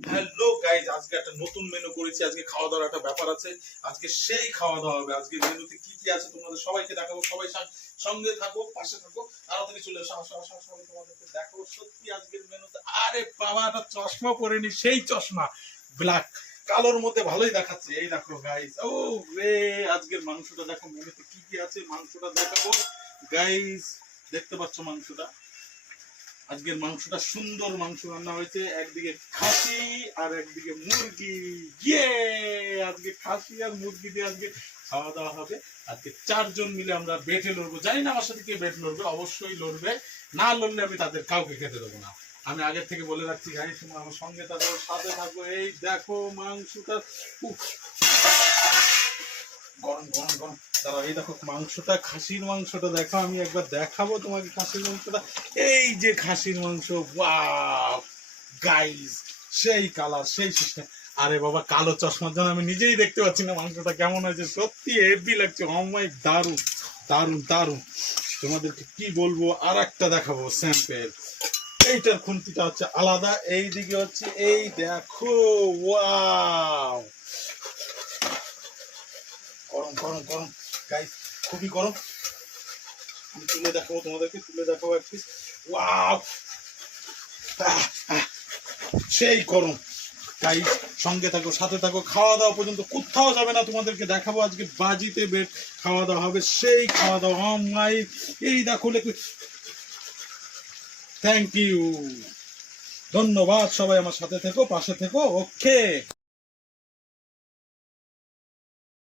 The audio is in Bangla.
হ্যালো গাইজ, আজকে একটা নতুন মেনু করেছি। আজকে খাওয়া দাওয়ার একটা ব্যাপার আছে। আজকে সেই খাওয়া দাওয়া হবে। আজকে মেনুতে কি কি আছে তোমাদের সবাইকে দেখাবো। সবাই সঙ্গে থাকো, পাশে থাকো, তাড়াতাড়ি চলে এসো। সবাই তোমাদেরকে দেখাবো সত্যি আজকের মেনুতে। আরে বাবা, একটা চশমা পরেনি, সেই চশমা ব্ল্যাক কালোর মধ্যে ভালোই দেখাচ্ছে। এই দেখো গাইজ, ও রে, আজকের মাংসটা দেখো মেনুতে কি কি আছে। মাংসটা দেখাবো গাইজ, দেখতে পাচ্ছ মাংসটা। আজকের মাংসটা সুন্দর মাংস রান্না হয়েছে। একদিকে খাসি আর একদিকে মুরগি। ইয়ে, আজকে খাসি আর মুরগি দিয়ে আজকে খাওয়া দাওয়া হবে। আজকে 4 জন মিলে আমরা বেটে লড়বো। জানি না আমার সাথে কে বেট লড়বে, অবশ্যই লড়বে। না লড়লে আমি তাদের কাউকে খেতে দেবো না। আমি আগের থেকে বলে রাখছি গাড়ি সময় আমার সঙ্গে থাকো, সাথে থাকো। এই দেখো মাংসটা গরম গরম গরম। তারা এই দেখো মাংসটা, খাসির মাংসটা দেখো। আমি একবার দেখাবো তোমাকে খাসির মাংসটা। এই যে খাসির মাংস, ওয়াও গাইস, সেই কালার, সেই সিস্টেম। আরে বাবা, কালো চশমার জন্য আমি নিজেই দেখতে পাচ্ছি না মাংসটা কেমন হয়েছে। সত্যি হেভি লাগছে। ও মাই, দারুণ দারুণ দারুণ। তোমাদেরকে কি বলবো, আর একটা দেখাবো স্যাম্পেল। এইটার খুন্তিটা হচ্ছে আলাদা, এই দিকে হচ্ছে, এই দেখো, ওয়াও, গরম গরম গরম গাইস, খুবই গরম। আমি তুলে দেখাবো তোমাদেরকে, তুলে দেখাবো এক পিস। ওয়াও, সেই গরম গাইস। সঙ্গে থাকো, সাথে থাকো, খাওয়া দাওয়া পর্যন্ত কোথাও যাবে না। তোমাদেরকে দেখাবো আজকে বাজিতে বেট খাওয়া দাওয়া হবে, সেই খাওয়া দাওয়া। ও মাই, এই দেখো, থ্যাংক ইউ, ধন্যবাদ। সবাই আমার সাথে থেকো, পাশে থেকো। ওকে।